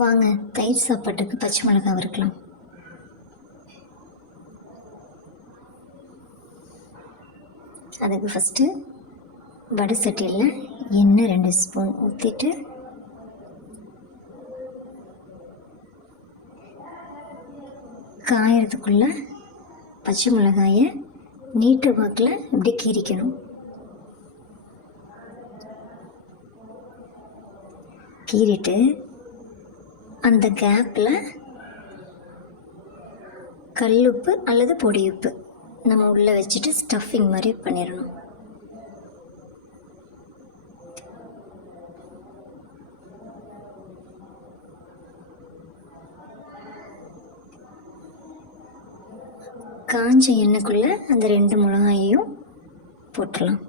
வாங்க தயிர் சாப்பாட்டுக்கு பச்சை மிளகாய் வறுக்கலாம். அதுக்கு ஃபஸ்ட்டு வடை சட்டியில் எண்ணெய் 2 ஸ்பூன் ஊற்றிட்டு காயறதுக்குள்ளே பச்சை மிளகாயை நீட்டு வாக்கில் இப்படி கீறிக்கணும். கீறிட்டு அந்த கேப்பில் கல்லுப்பு அல்லது பொடி உப்பு நம்ம உள்ளே வச்சுட்டு ஸ்டஃபிங் மாதிரி பண்ணிடணும். காஞ்ச எண்ணெய்க்குள்ளே அந்த 2 மிளகாயையும் போட்டுடலாம்.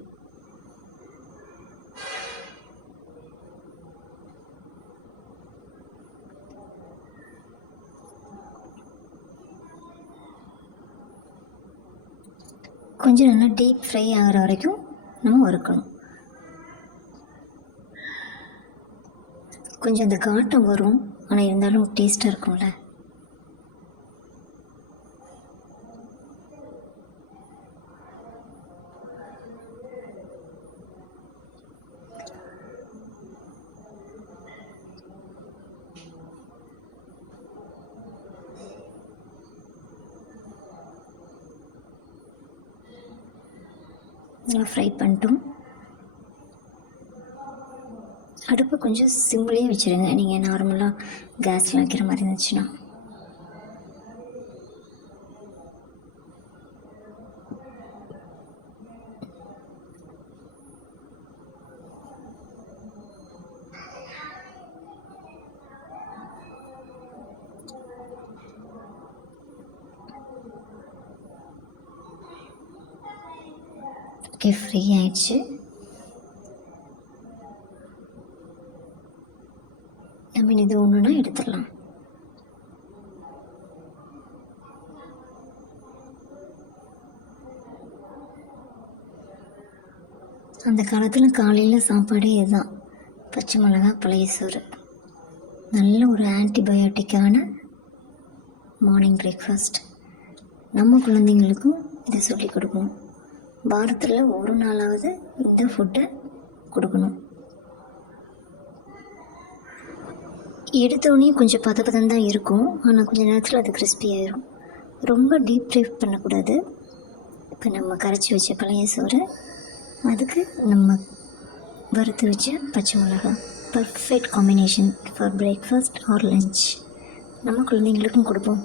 கொஞ்சம் நல்லா டீப் ஃப்ரை ஆகிற வரைக்கும் நம்ம வறுக்கணும். கொஞ்சம் அந்த காட்டம் வரும், ஆனால் இருந்தாலும் டேஸ்ட்டாக இருக்கும்ல. நல்லா ஃப்ரை பண்ணிட்டோம். அடுப்பு கொஞ்சம் சிம்லேயே வச்சுருங்க. நீங்கள் நார்மலாக கேஸில் வைக்கிற மாதிரி இருந்துச்சுன்னா. ஓகே, ஃப்ரீ ஆயிடுச்சு. நம்ம இது ஒன்றுனா எடுத்துடலாம். அந்த காலத்தில் காலையில் சாப்பாடே இதுதான், பச்சை மிளகாய் பழைய சோறு. நல்ல ஒரு ஆன்டிபயோட்டிக்கான மார்னிங் பிரேக்ஃபாஸ்ட். நம்ம குழந்தைங்களுக்கும் இதை சொல்லிக் கொடுக்கணும். வாரத்தில் ஒரு நாளாவது இந்த ஃபுட்டை கொடுக்கணும். எடுத்தோடனே கொஞ்சம் பதப்பதம் தான் இருக்கும், ஆனால் கொஞ்சம் நேரத்தில் அது கிறிஸ்பி ஆயிரும். ரொம்ப டீப் ஃப்ரை பண்ணக்கூடாது. இப்போ நம்ம கரைச்சி வச்ச பழைய சோறு, அதுக்கு நம்ம வறுத்து வச்ச பச்சை மிளகாய், perfect combination for breakfast R lunch. நம்ம குழந்தைங்களுக்கும் கொடுப்போம்.